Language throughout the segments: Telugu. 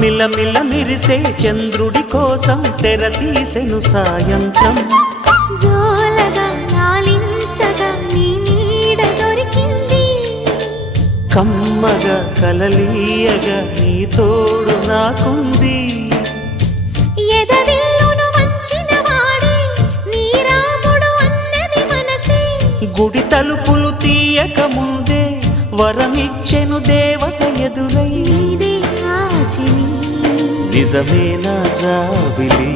మిలమిల మిరిసే చంద్రుడి కోసం తెర తీసెను సాయంత్రం. జోలగా లాలించగా నీ నీడ దొరికింది, కమ్మగా కలలీయగా నీ తోడు నాకుంది. ఎదవిల్లును వంచిన వాడే నీ రాముడు అన్నది మనసే, గుడి తలుపులు తీయక ముందే వరమిచ్చెను దేవత ఎదురై. నీదే ఆచని నిజమే నా జాబిలి,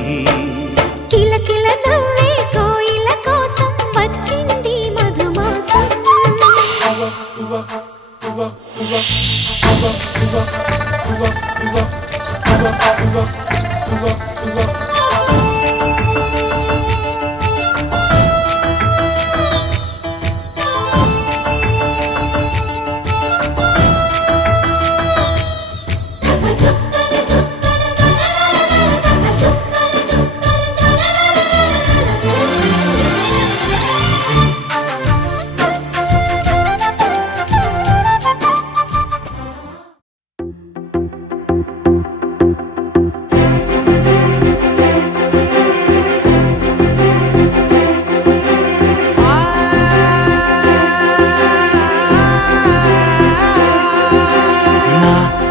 కిలకిల నవ్వే కోయిల కోసం వచ్చింది మధుమాసం.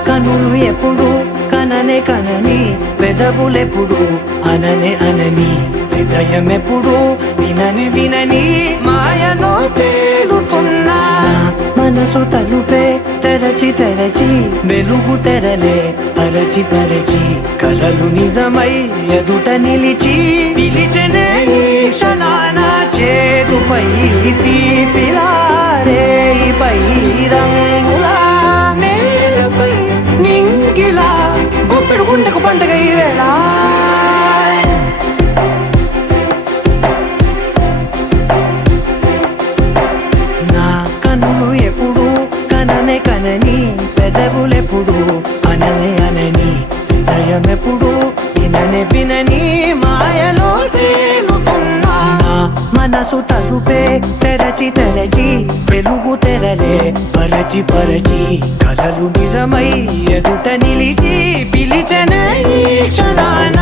కనులు ఎప్పుడు కననే కనని, పెదవులెప్పుడు అననే అనని, హృదయం ఎప్పుడు వినని వినని మాయలో తేలుతున్నా. మనసు తలుపే తెరచి తెరచి వెలుగు తెరలే పరచి పరచి, కలలు నిజమై ఎదుట నిలిచి పిలిచెనే ఈ క్షణాన చేదుపై తీపిలారే పై రంగులా నేలపై నింగిలా గుప్పెడు గుండెకు పండుగ ఈ వేళ. నా కన్నులు ఎప్పుడు కననే కనని, పెదవులెప్పుడు అననే అనని, హృదయం ఎప్పుడు విననే వినని మాయలో తేలుతున్నా. మనసు తలుపే తెరచి తెరచి వెలుగు తెరలే పరచి పరచి, కలలు నిజమై ఎదుట నిలిచి పిలిచెనే ఈ క్షణాన.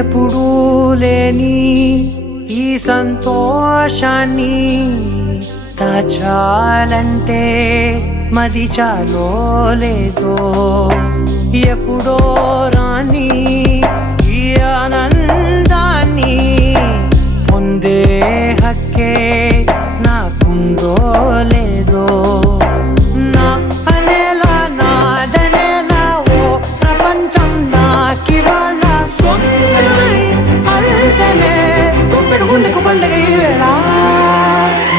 ఎప్పుడూ లేని ఈ సంతోషాన్ని దాచాలంటే మది చాలో లేదో, ఎప్పుడో రాని ఈ ఆనందాన్ని పొందే హక్కే నాకుందో లేదో. నా అనేలా నాదనేలా ఓ ప్రపంచం నాకివాళ సొంతమై అల్దనే గుప్పెడు గుండెకు పండుగ ఈ వేళ.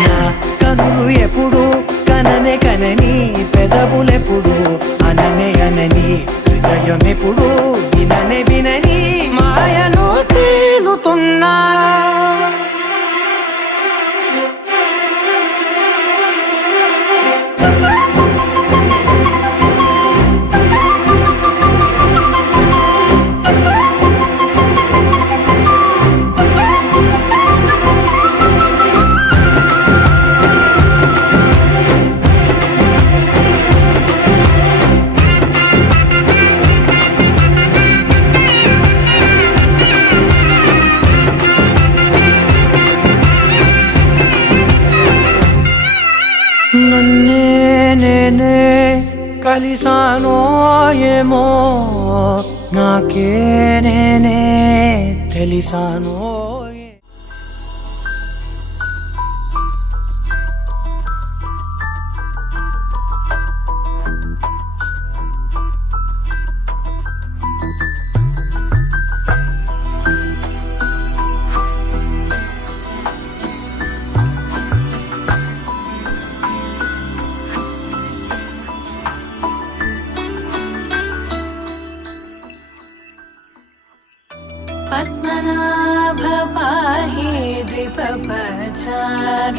నా కనులు ఎప్పుడు కననే కనని, పెదవులెప్పుడు అననే అనని, హృదయం ఎప్పుడు విననే వినని మాయలో తేలుతున్నా. నన్నే నేనే కలిసానో ఏమో, నాకే నేనే తెలిసానో. पद्मनाभ पाहि द्विपपचार,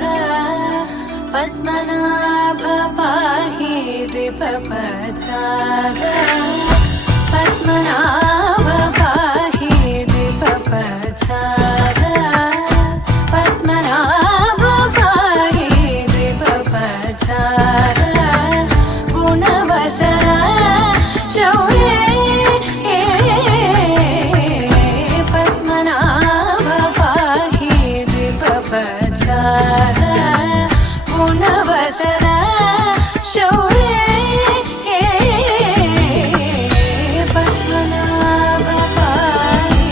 पद्मनाभ पाहि द्विपपचारा पद्मनाभ पाहि द्विपपचारा पद्मनाभ पाहि द्विपपचारा गुणवसरा शौर्ये पद्मनाभ पाहि द्विपपचारा गुणवसरा शौर्ये पद्मनाभ पाहि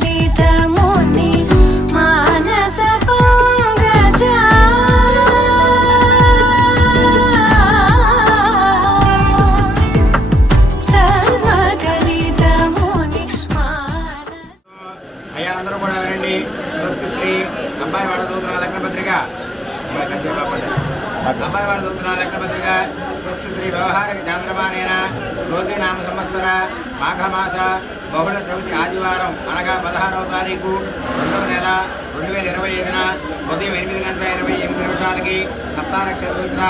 सद्मकलितमुनि मानस पंकजा सद्मकलितमुनि मानस అయ్యా అందరూ కూడా వినండి. స్వస్తి శ్రీ అబ్బాయి వాడు చదువుతున్న లగ్నపత్రిక అబ్బాయి వాడు చదువుతున్న లగ్నపత్రిక స్వస్తి శ్రీ వ్యవహారిక చాంద్రమానేన రోగి నామ సంవత్సర మాఘమాస బహుళ చవితి ఆదివారం అనగా 16వ తారీఖు 2వ నెల 2025న ఉదయం 8:28 హస్తా నక్షత్ర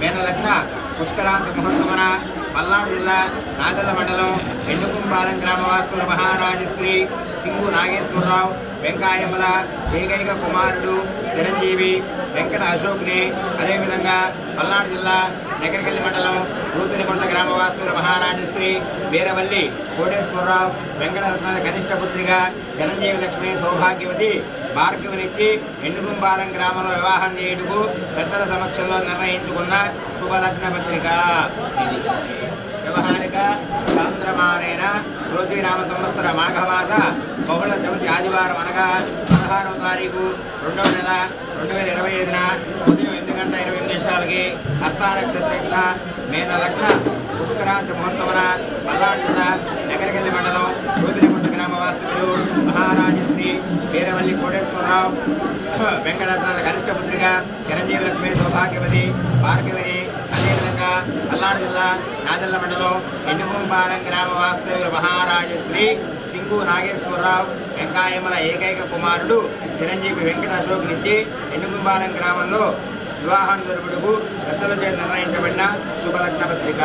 మేన లగ్న పుష్కరాంతి ముహూర్తమున పల్నాడు జిల్లా నాగల్ల మండలం ఎండుకుంపాలెం గ్రామవాస్తుల మహారాజశ్రీ సింగు నాగేశ్వరరావు వెంకాయమ్మల ఏకైక కుమారుడు చిరంజీవి వెంకట అశోక్ని, అదేవిధంగా పల్నాడు జిల్లా నగరికల్లి మండలం రూతినికొండ గ్రామవాస్తుల మహారాజశ్రీ వీరవల్లి కోటేశ్వరరావు వెంకటరత్న కనిష్ట పుత్రిగా చిరంజీవి లక్ష్మి సౌభాగ్యవతి భార్గవినిచ్చి ఎండుగుంపాలెం గ్రామంలో వివాహం చేయుటకు పెద్దల సమక్షంలో నిర్ణయించుకున్న శుభలగ్న పత్రిక. వ్యవహారిక చాంద్రమానేన రోజినామ సంవత్సర మాఘమాస బహుళ చవితి ఆదివారం అనగా 16వ తారీఖు 2వ నెల 2025న ఉదయం 8:28 హస్తా నక్షత్ర మేన లగ్న పుష్కరాంశ ముహూర్తమున పల్నాడు జిల్లా నగరికల్లి మండలం రూతినికొండ గ్రామవాస్తులు మహారాజశ్రీ వీరవల్లి కోటేశ్వరరావు వెంకటరత్న కనిష్ట పుత్రిగా చిరంజీవి లక్ష్మి సౌభాగ్యవతి భార్గవిని, అదేవిధంగా పల్నాడు జిల్లా నాదల్ల మండలం ఎండుకుంపాలెం గ్రామ వాస్తవ్యుల మహారాజశ్రీ సింగు నాగేశ్వరరావు వెంకాయమ్మల ఏకైక కుమారుడు చిరంజీవి వెంకట అశోక్ నుంచి ఎండుకుంపాలెం గ్రామంలో వివాహం జరుపుటకు పెద్దల చేత నిర్ణయించబడిన శుభలగ్న పత్రిక.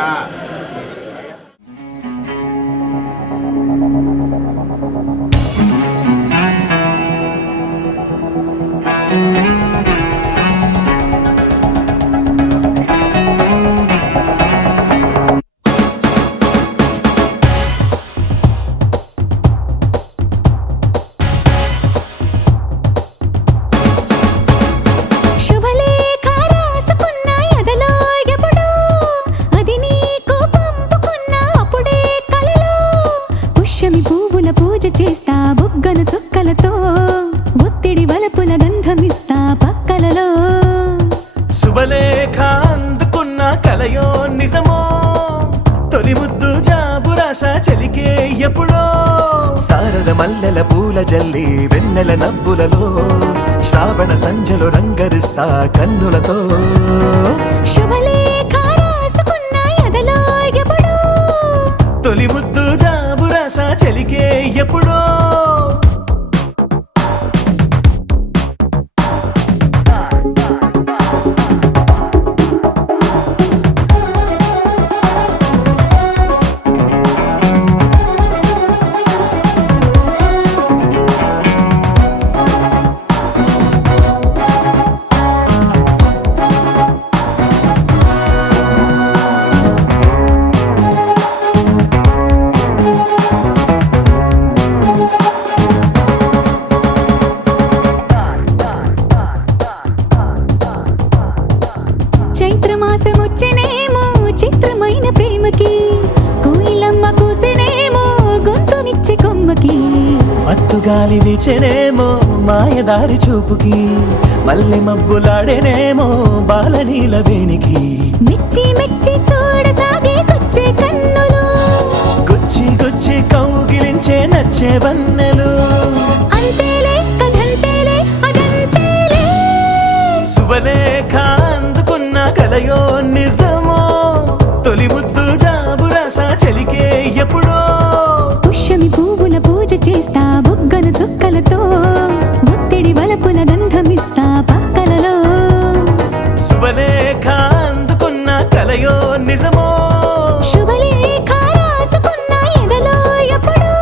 పూజ చేస్తా బుగ్గను చుక్కలతో ఒత్తిడి వలపుల గంధమిస్తా పక్కలలో శుభలేఖ అందుకున్న కలయో నిజమో తొలి ముద్దు జాబురాస చెలికే ఎప్పుడో శారద మల్లెల పూల జల్లి వెన్నెల నవ్వులలో శ్రావణ సంధ్యలో రంగరిస్తా కన్నులతో శుభలేఖ రాసుకున్న ఎదలో ఎప్పుడో తొలి ముద్దు జాబురాస చెలికే ఎప్పుడో పిలిచెనేమో మాయదారి చూపుకి మల్లె మబ్బులాడేనేమో బాలనీల వేణికి మెచ్చి మెచ్చి చూడసాగే కొచ్చే కన్నులు గుచ్చి గుచ్చి కౌగిలించే నచ్చే వన్నెలు అంతేలే కథంతేలే అదంతేలే శుభలేఖ అందుకున్న కలయో నిజమో తొలి ముద్దు జాబురాస చెలికే ఎప్పుడో పుష్యమి పువ్వుల పూజ చేస్తా బుగ్గను చుక్కలతో ఒత్తిడి వలపుల గంధమిస్తా పక్కలలో శుభలేఖ అందుకున్న కలయో నిజమో శుభలేఖ రాసుకున్న ఎదలో ఎప్పుడో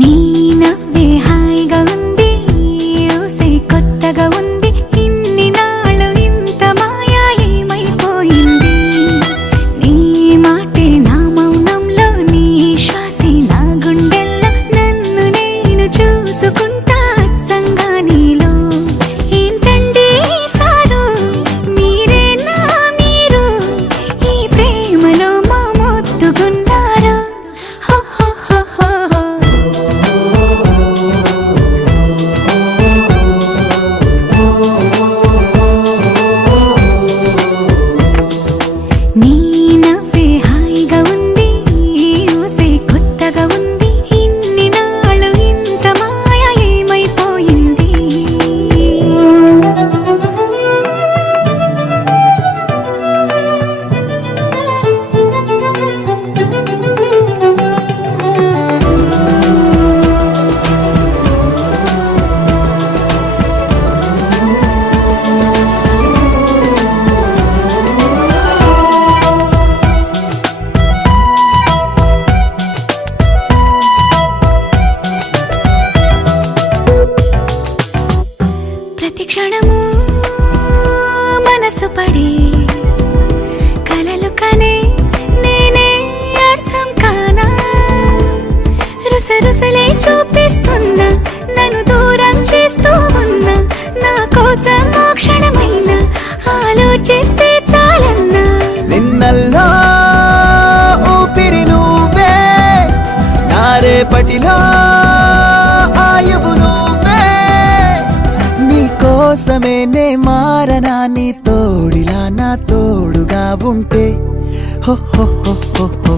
నీ నవ్వే హాయిగా ఉంది ఊసే కొత్తగా ఉంది ఇన్ని నాళ్ళు ఇంత మాయా ఏమైపోయింది నీ మాటే నా మౌనంలో నీ శ్వాసే నా గుండెల్లో నన్ను నేను చూసుకుంటా అచ్చంగా నీలో ఏంటండి సారు మీరే నా మీరు ఈ ప్రేమలో మా మొత్తుకున్నారు హో హో హో హో హో. నీ నవ్వే హాయిగా ఉంది ఊసే కొత్తగా ఉంది ఇన్ని నాళ్ళు ఇంత మాయ ఏమైపోయింది ప్రతి క్షణము మనసు పడి కలలు కనే నేనే అర్థం కానా రుసరుసలే చూపిస్తున్నా నన్ను దూరం చేస్తూ ఉన్నా నా కోసం ఆ క్షణమైన ఆలోచిస్తే చాలన్నా నిన్నల్లో ఊపిరి నువ్వే నా రేపటిలో ఆయువు నువ్వే నీ కోసమే నే మారనా నీ తోడిలా నా తోడుగా ఉంటే హో హో హో హో హో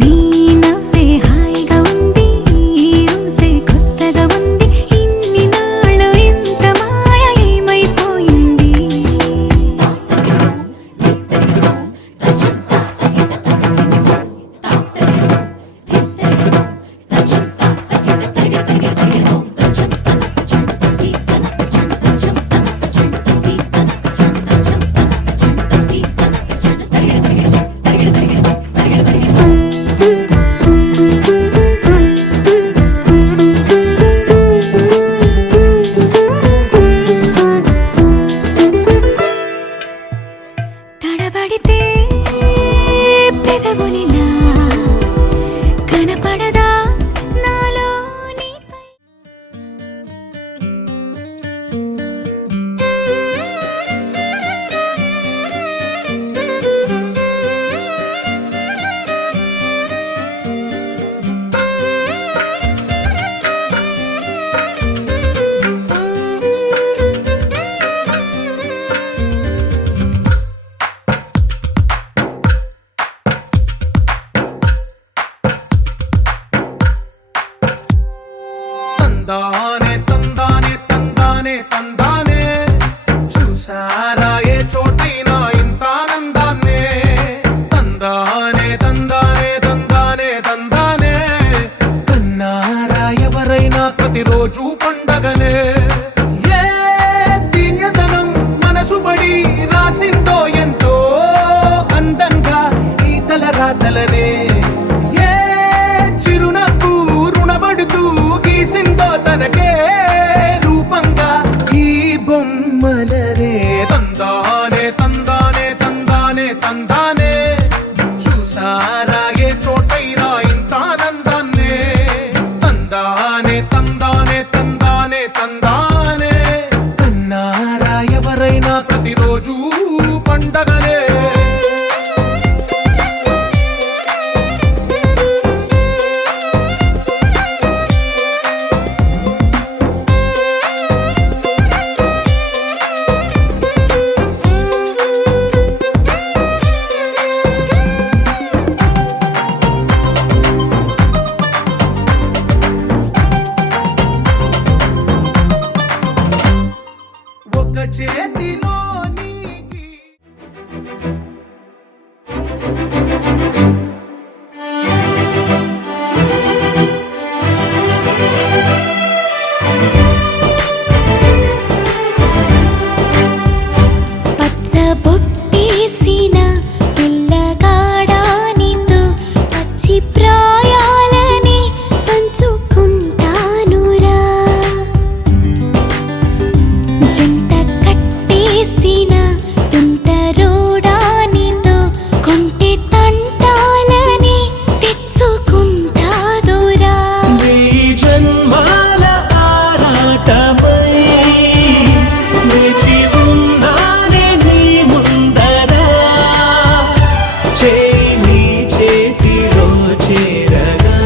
నీ నవ్వే హాయిగా ఉంది ఊసే కొత్తగా ఉంది ఇన్ని నాళ్ళు ఇంత మాయ ఏమైపోయింది ఎవరైనా ప్రతిరోజు పండగనే. ఒక చేతిలో నీకి పచ్చబొట్టేసిన పిల్లగాడానితో పచ్చి ప్రాయాలని పంచుకుంటానురా. జంట కట్టేసిన తుంటరోడానితో కొంటె తంటాలని తెచ్చుకుంటాదురా. నీ జన్మాల ఆరాటమై వేచి ఉన్నానే నీ ముందర. చేయి నీ చేతిలో చేరగా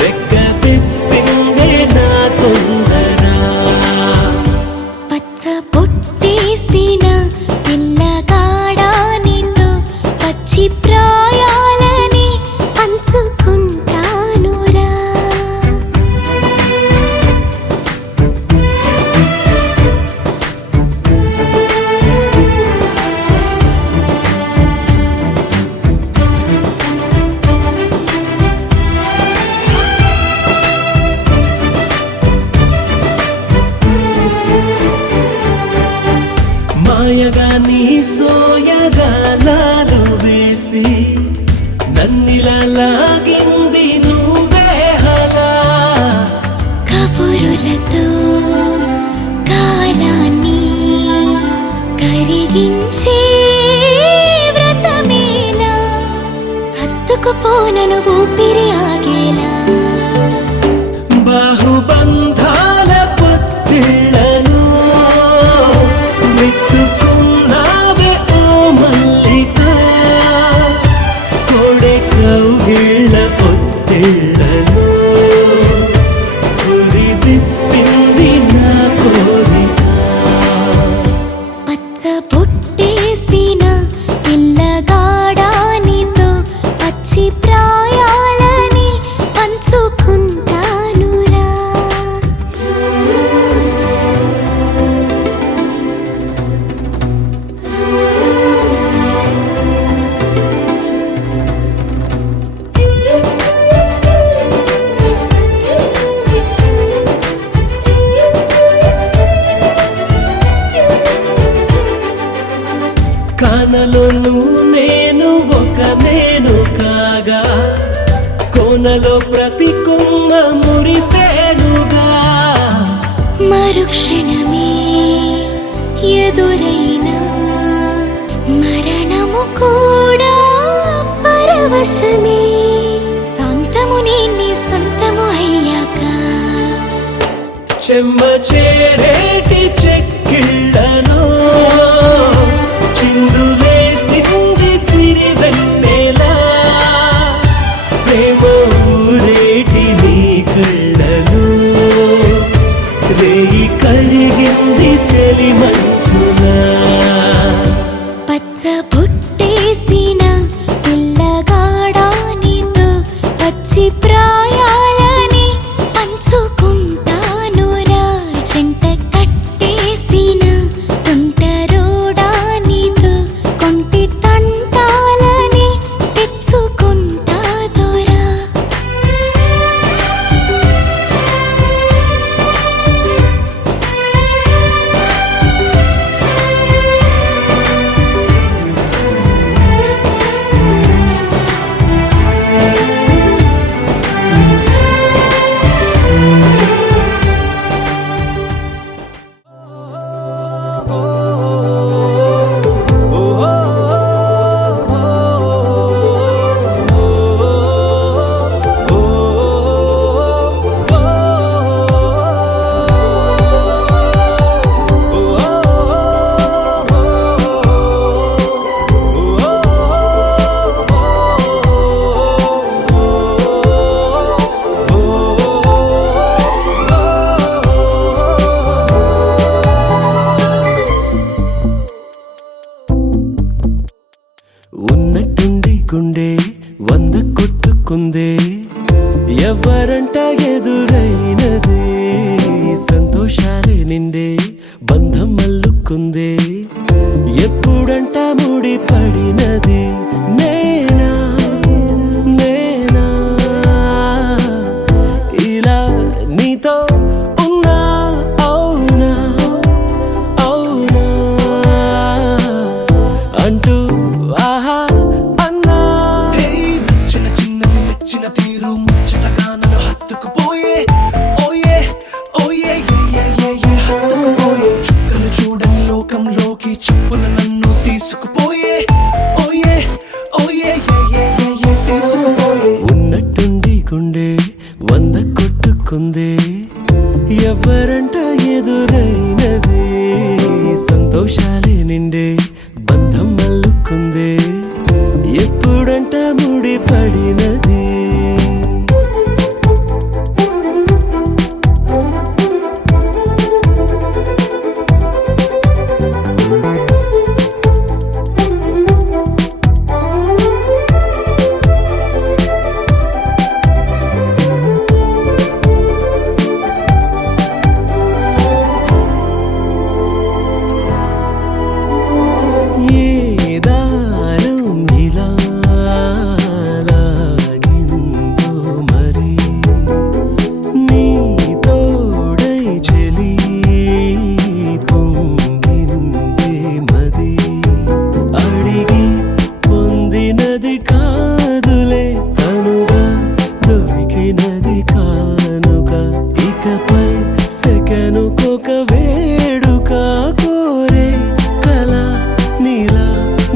రెక్క తిప్పిందే నా తొందర. పచ్చబొట్టేసిన పిల్లగాడానితో పచ్చి ప్రాయాలని పంచుకుంటానురా. మాయగా నీ సోయగాలాలు వేసి నన్నిలా లాగింది నువ్వే హలా. కబురులతో కాలాన్ని కరిగించే వ్రతమేలా, హత్తుకుపోనను ఊపిరి ఆగేలా. బాహుబంధాల పొత్తిళ్లను మెచ్చుకున్నావే ఓ మల్లిక. కోడె కౌగిళ్ళ పొత్తిళ్లను గురి విప్పింది నా కోరిక. పచ్చబొట్టేసిన పిల్లగాడానితో పచ్చి ప్రాయాలని పంచుకుంటానురా. కానలోను నేను ఒక నేను కాగా కోనలో ప్రతి కొమ్మ మురిసేనుగా. మరుక్షణమే ఎదురైనా మరణము కూడా పరవశమే. సొంతము నీ సొంతము అయ్యాక చెమ్మ చేరేటి చెక్కిళ్ళను చిందులేసింది సిరి వెన్నెలా. ప్రేమ ఊరేటి నీ కళ్ళను రేయి కరిగింది తెలి మంచునా. పచ్చబొట్టేసిన పిల్లగాడానితో పచ్చి ప్రాయాలని పంచుకుంటానురా. జంట కట్టే మల్లుకుందే ఎవరంట ఎదురైనదే సంతోషాలే నిండే బంధం మల్లుకుందే ఎప్పుడంట ముడి పడినది నేనా నేనా ఇలా నీతో ఉన్నా అవునా అవునా అంటూ ఆహా అన్నా నచ్చిన చిన్నది నచ్చిన తీరు ముచ్చటగా నన్ను హత్తుకుపోయే ఓయే ఓయే హత్తుకుపోయే చుక్కలు చూడని లోకంలోకి చెప్పున నన్ను తీసుకుపోయే ఓయే ఓయే తీసుకుపోయే ఉన్నట్టుండి గుండె 100 కొట్టుకుందే ఎవరంట ఎదురైనదే సంతోషాలే నిండే బంధం మల్లుకుందే ఎప్పుడంట ముడి పడినది ఏ దారం ఇలా లాగిందో మరి నీ తోడై చెలి పొంగిందే మది అడిగి పొందినది కాదులే తనుగా దొరికినది కానుక ఇకపై సెకనుకొక వేడుక కోరే కల నీలా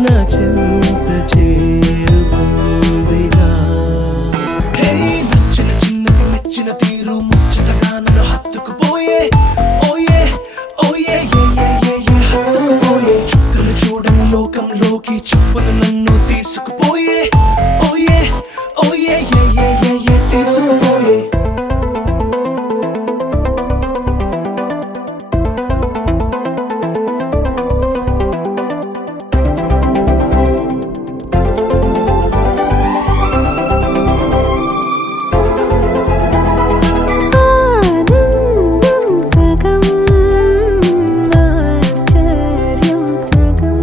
నా చింత చేరుకుందిగా నచ్చిన చిన్నది నచ్చిన తీరు ముచ్చటగా నన్ను హత్తుకుపోయే ఓయే ఓయే హత్తుకుపోయే చుక్కలు చూడని లోకంలోకి చెప్పున నన్ను తీసుకుపోయే ఓయే ఓయే తీసుకుపోయే ఆనందం సగం ఆశ్చర్యం సగం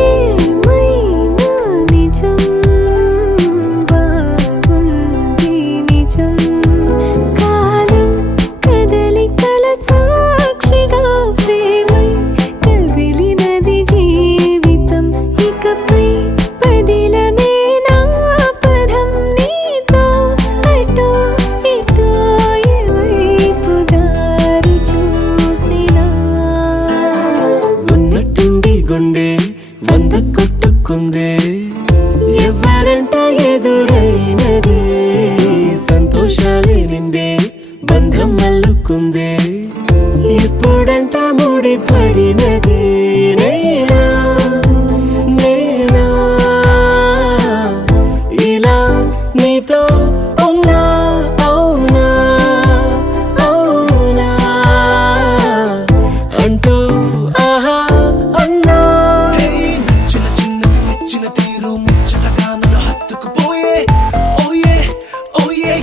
ఏమైనా నిజం బాగుంది నిజం కాలం కదలికల సాక్షిగా ప్రేమై కదిలినది జీవితం ఇకపై పదిలమే నా పదం నీతో అటో ఇటో ఎవైపు దారి చూసినా ఉన్నట్టుండి గుండె 100 కొట్టుకుందే ఎవరంట ఎదురైనదే సంతోషాలే నిండే బంధం మల్లుకుందే ఎప్పుడంట ముడి పడినదే నేనా నేనా ఇలా నీతో ఉన్నా అవునా అవునా అంటూ ఆహా అన్నా నచ్చిన చిన్నది నచ్చిన తీరు ముచ్చటగా నన్ను హత్తుకుపోయే ఓయే ఓయే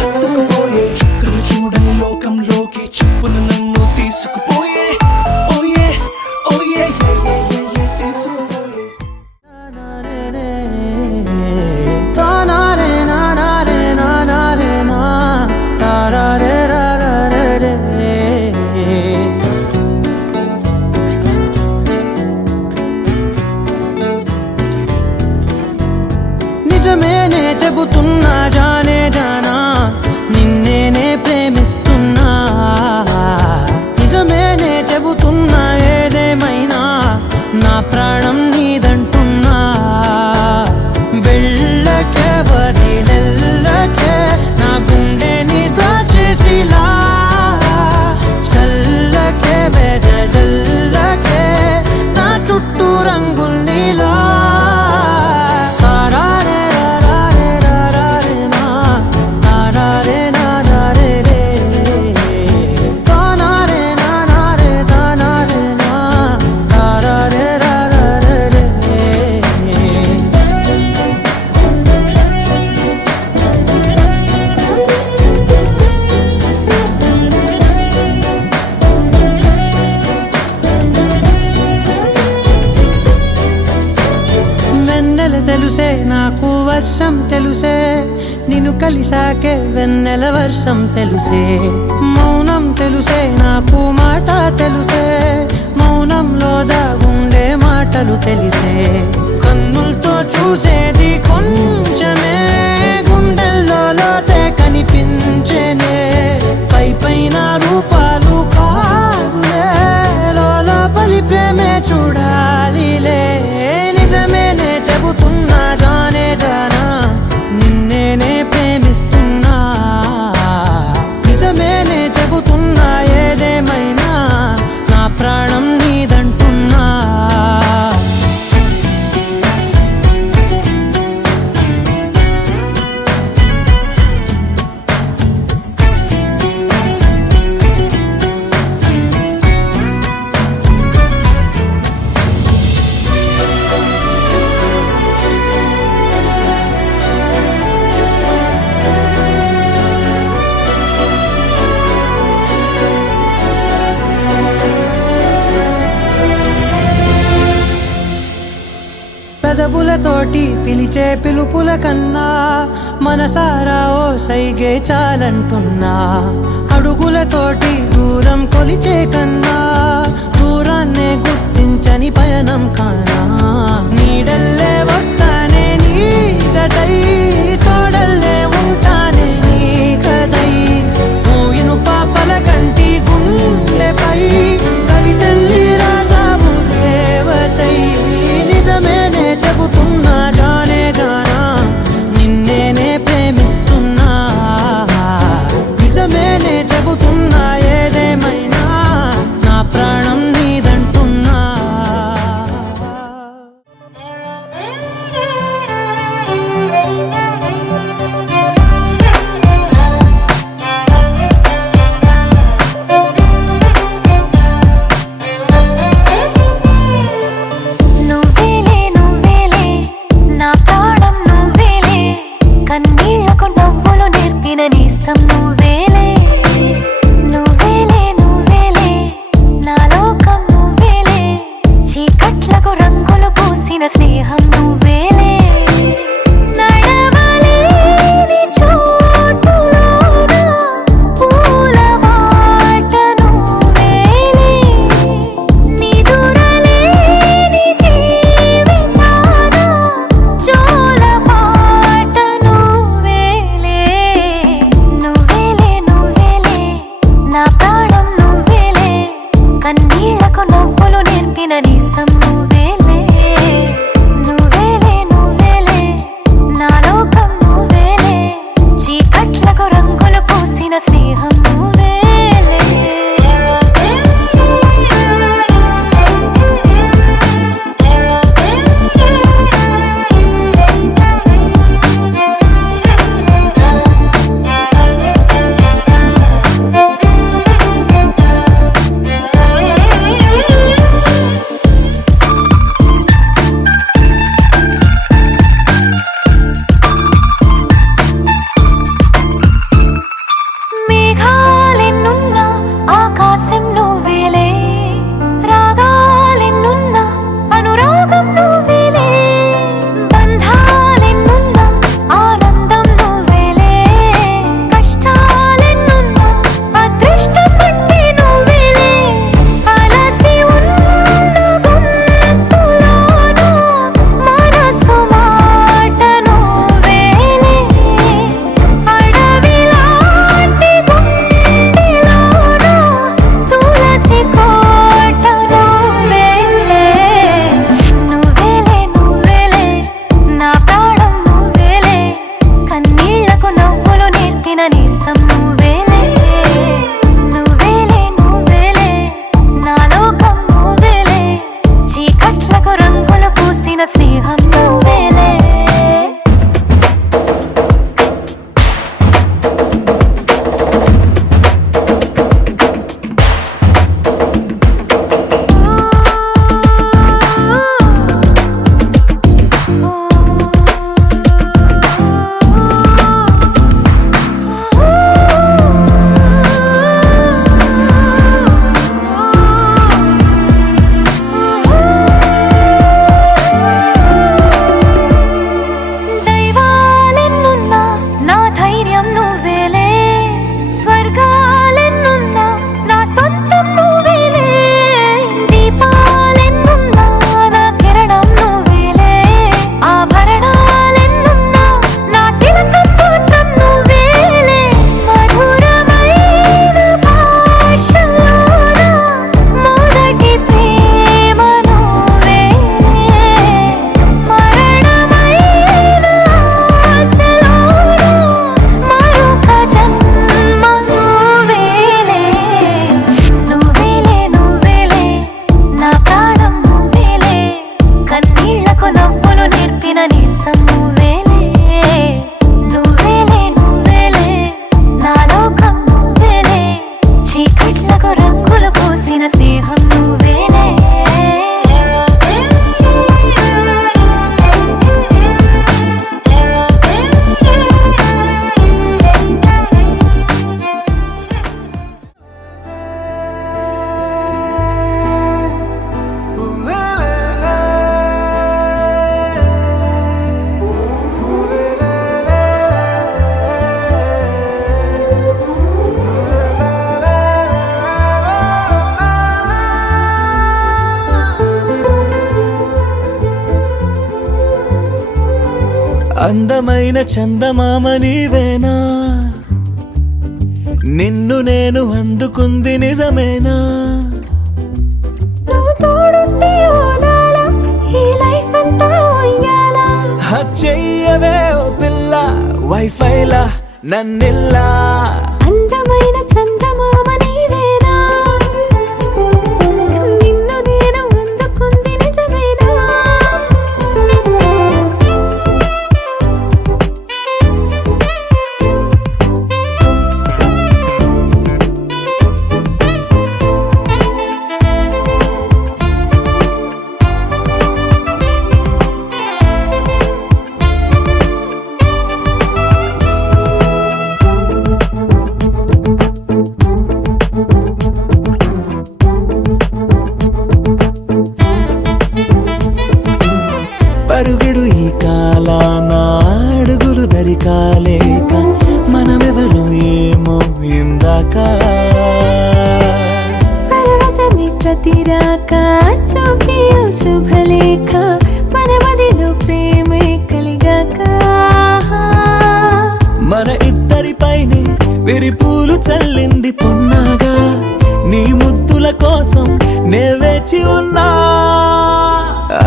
హత్తుకుపోయే చుక్కలు చూడని లోకంలోకి చెప్పున నన్ను తీసుకుపోయే ఓయే ఓయే తీసుకుపోయే తెలుసే నాకు వర్షం తెలుసే నిన్ను కలిసాకే వెన్నెల వర్షం తెలుసే మౌనం తెలుసే నాకు మాట తెలుసే మౌనంలో దాగుండే మాటలు తెలిసే కన్నులతో చూసేది కొంచెమే గుండెల్లో లోతే కనిపించేనే పై పైన రూపాలు కాదులే లోపలి ప్రేమే చూడాలిలే నిజమేనే చెబుతున్నా జానే జానా నిన్నేనే ప్రేమిస్తున్నా నిజమేనే చెబుతున్నా ఏదేమైనా నా ప్రాణం నీదంటున్నా పెదవులతోటి పిలిచే పిలుపుల కన్నా మనసారా ఓ సైగే చాలంటున్నా అడుగులతోటి దూరం కొలిచే కన్నా దూరాన్నే గుర్తించని పయనం కానా నీడల్లే వస్తానే నీ జతై తోడల్లే ఉంటానే నీ కదై మూయిను పాపల కంటి గుండెపై కవితల్లి రాజావు దేవతై నిజమేనే చెబుతున్నా జానే జానా నిన్నేనే ప్రేమిస్తున్నా నిజమేనే చెబుతున్నా ఏదేమైనా నా ప్రాణం నీదంటున్నా నువ్వేలే నువ్వేలే నా ప్రాణం నువ్వేలే కన్నీళ్లకు నవ్వులు నేర్పిన నేస్తం నువ్వేలే నువ్వేలే నువ్వేలే నా లోకం నువ్వేలే చీకట్లకు రంగులు పూసిన స్నేహం నువ్వేలే నడవలేని చోటులోన పూల బాట నువ్వేలే నిదురలేని జీవితాన జోల పాట నువ్వేలే నువ్వేలే నువ్వేలే నా ప్రాణం నువ్వేలే కన్నీళ్లకు నవ్వులు నేర్పిన నేస్తం నువ్వేలే నువ్వేలే నువ్వేలే నా లోకం నువ్వేలే చీకట్లకు రంగులు పూసిన స్నేహం నువ్వేలే అందమైన చందమామ నీవేనా, నిన్ను నేను అందుకుంది నిజమేనా? నువ్వు తోడుంటే ఓదాల ఈ లైఫ్ అంతా ఉయ్యాలా. చెయ్యవే ఓ పిల్ల వైఫైలా నన్నిల్లా. అందమైన చందమామ నీవేనా, నిన్ను నేను అందుకుంది నిజమేనా? పరుగుడు ఈ కాలాన అడుగులు దరికాలేక మనమెవరు ఏమో ఇందాక. పరవశమే ప్రతిరాక చూపి ఓ శుభలేఖ మన మదిలో ప్రేమే కలిగాక. మన ఇద్దరిపైనే విరిపూలు చల్లింది పొన్నాగా, నీ ముద్దుల కోసం నే వేచి ఉన్నా.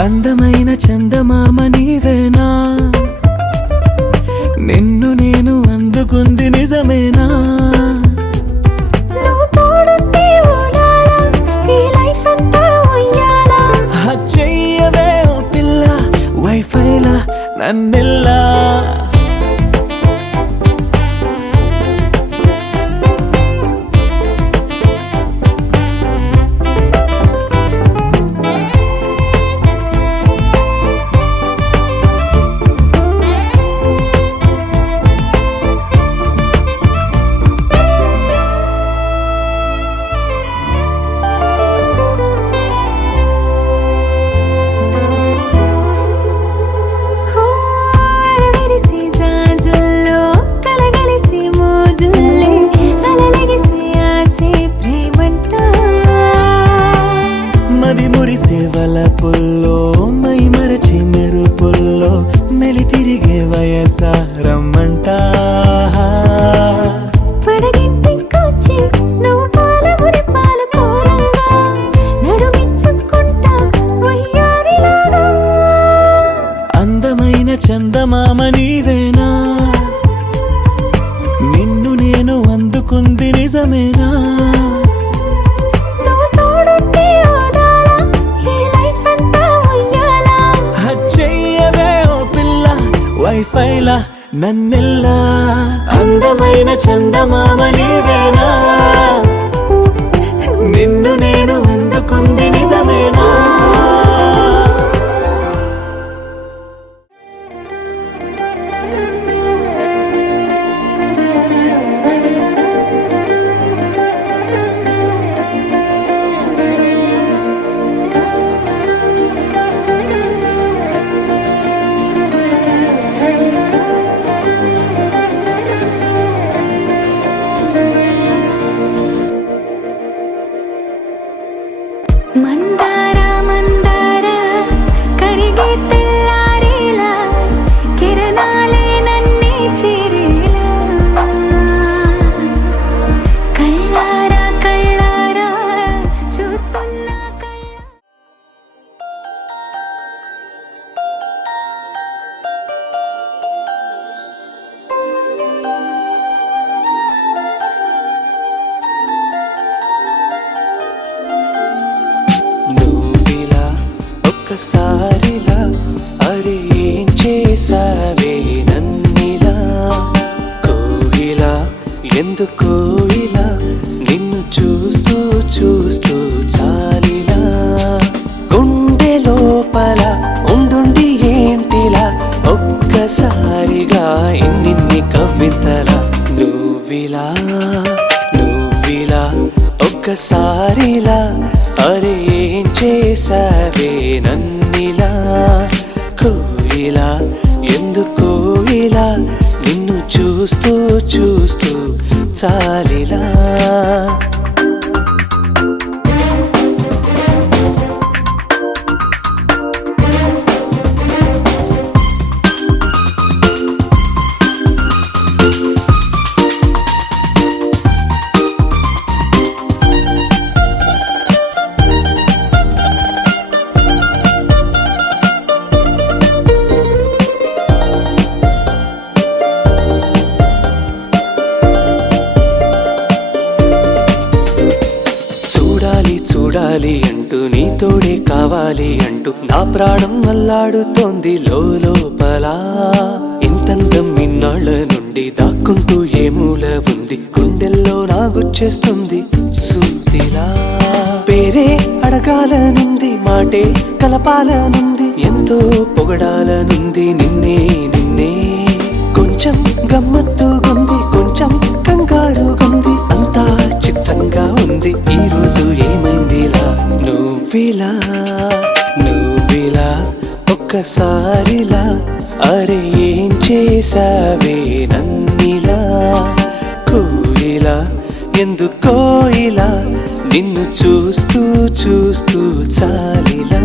అందమైన చందమామ నీవేనా, నిన్ను నేను అందుకుంది నిజమేనా? నువ్వు తోడుంటే ఓదాల ఈ లైఫ్ అంతా ఉయ్యాలా. చెయ్యవే ఓ పిల్ల వైఫైలా నన్నిల్లా. అరవిరిసి జాజుల్లో కలగలిసి మోజుల్లే అలలగిసి ఆసే ప్రేమంట. మది మురిసే వలపుల్లో మై మరచి మెరుపుల్లో మెలి తిరిగే వయసారమ్మంట. పడగింటికొచ్చి నువ్వు పాలమురి పాలు కోరంగా నడుమిచ్చుకుంటా వయ్యారిలాగా. అందమైన చందమామ నీవేనా, నిన్ను నేను అందుకుంది నిజమేనా? నువ్వు తోడుంటే ఓదాల ఈ లైఫ్ అంతా ఉయ్యాలా. చెయ్యవే ఓ పిల్ల వైఫైలా నన్నిల్లా. అందమైన చందమామ నీవేనా, నిన్ను నేను అందుకుంది నిజమేనా? మందార మందార కరిగే తెల్లారేలా కిరణాలే నన్నే చేరేలా. కళ్ళారా కళ్ళారా చూస్తున్నా కళ్ళ. నువ్విలా ఒక్కసారిలా అరే ఏం చేసావే నన్నిలా. కోయిలా ఎందుకో ఇలా నిన్ను చూస్తూ చూస్తూ చాలిలా. గుండె లోపల ఉండుండి ఏంటిలా ఒక్కసారిగా ఇన్నిన్ని కవితలా. నువ్విలా ఒక్కసారిలా అరే ఏం చేసావే నన్నిలా. కోయిలా ఎందుకో ఇలా నిన్ను చూస్తూ చూస్తూ చాలిలా. చూడాలి చూడాలి అంటూ నీ తోడే కావాలి అంటూ నా ప్రాణం అల్లాడుతోంది లోపల. ఇంతందం ఇన్నాళ్ళ నుండి దాక్కుంటూ ఏ మూల ఉంది, గుండెల్లో నాగుచ్చేస్తుంది సూదిలా. పేరే అడగాలనుంది, మాటే కలపాలనుంది, ఎంతో పొగడాలనుంది నిన్నే నిన్నే. కొంచెం గమ్మత్తుగుంది, కొంచెం కంగారుగుంది, అంతా చిత్తంగా ఉంది. ఈ రోజు ఏమైందిలా నువ్విలా నువ్విలా ఒక్కసారిలా, అరే ఏం చేసావే నన్నిలా. కోయిలా ఎందుకో ఇలా నిన్ను చూస్తూ చూస్తూ చాలిలా.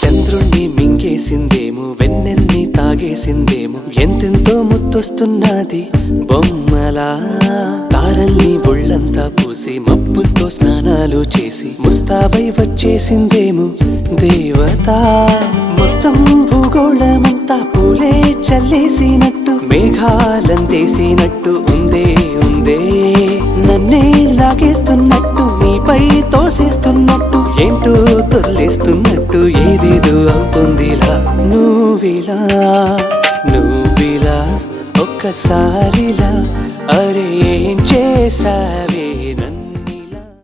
చంద్రుణ్ణి మింగేసిందేమో, వెన్నెల్ని తాగేసిందేమో, ఎంతెంతో ముత్తొస్తున్నది బొమ్మలా. తారల్ని ఒళ్ళంతా పూసి మబ్బులతో స్నానాలు చేసి ముస్తాబై వచ్చేసిందేమో దేవత. మొత్తం భూగోళమంతా పూలే చల్లేసినట్టు, మేఘాలందేసినట్టు ఉందే ఉందే. నన్నే లాగేస్తున్నట్టు, నీపై తోసేస్తున్నట్టు, ఏంటో తొల్లేస్తున్నట్టు, ఏదేదో అవుతుందిలా నువ్విలా నువ్విలా ఒక్కసారిలా, అరే ఏం చేసావే